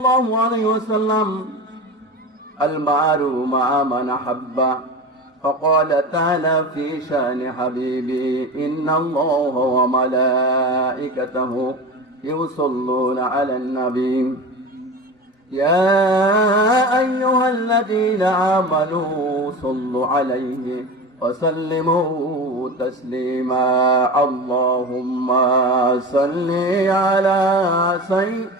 الله عليه وسلم المار مع من أحب. فقال تعالى في شأن حبيبي إن الله وملائكته يصلون على النبي. يا أيها الذين آمنوا صلوا عليه وسلموا تسليما. اللهم صل على سيدنا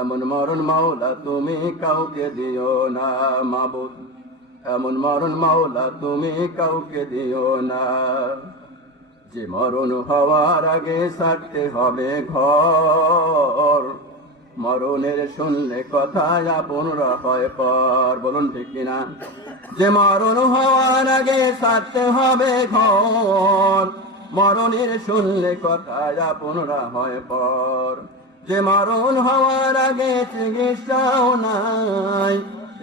এমন মরণ মাওলা তুমি কাউকে দিও না, মাবুদ। এমন মরণ মাওলা তুমি কাউকে দিও না। যে মরণ হওয়ার আগে ছাড়তে হবে ঘর, মরণের শুনলে কথা আপনরা হয় পর। বলুন ঠিক কিনা? যে মরণ হওয়ার আগে ছাড়তে হবে ঘর, মরণের শুনলে কথা আপনরা হয় পর। যে মরণ হওয়ার আগে চিকিৎসাও নাই,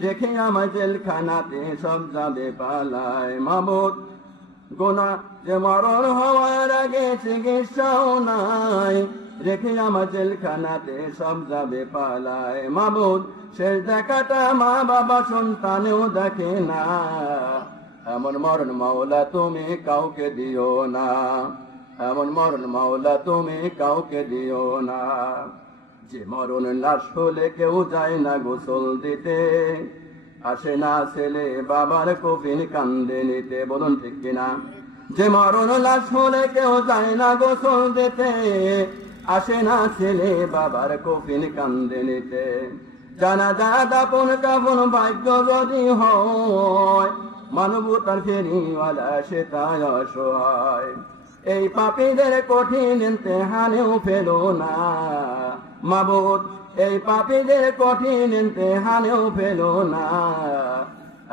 রেখে আমার জেলখানাতে সব যাবে পালায় মামুদ। গোনা, যে মরণ হওয়ার আগে চিকিৎসাও নাই, রেখে আমার জেলখানাতে সব যাবে পালায় মামুদ। শেষ দেখাটা মা বাবা সন্তানেও দেখে না, এমন মরণ মাওলা তুমি কাউকে দিও না। এমন মরণ মাওলা তুমি কাউকে দিও না। যে মরণ লাশ হলে কেউ যায় না গোসল দিতে। আসে না ছেলে বাবার কফিন কান্দে নিতে, বলুন ঠিক কিনা? যে মরণ লাশ হলে কেউ যায় না গোসল দিতে। আসে না ছেলে বাবার কফিন কান্দে নিতে। জানা যা দাপন কাপন ভাগ্য যদি হয়, মানবতার ফেরিওয়ালা সে তাই অসহায়। এই পাপীদের কঠিন ইমতেহানেও ফেলো না। মাবুদ, এই পাপীদের কঠিন ইমতেহানেও ফেলো না।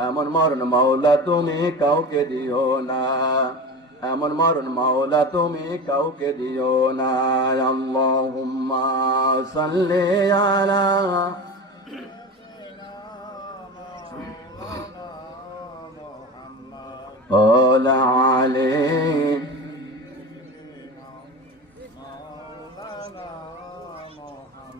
এমন মরণ মাওলা তুমি কাউকে দিও না। এমন মরণ মাওলা তুমি কাউকে দিও না। আল্লাহুম্মা আলা ওলা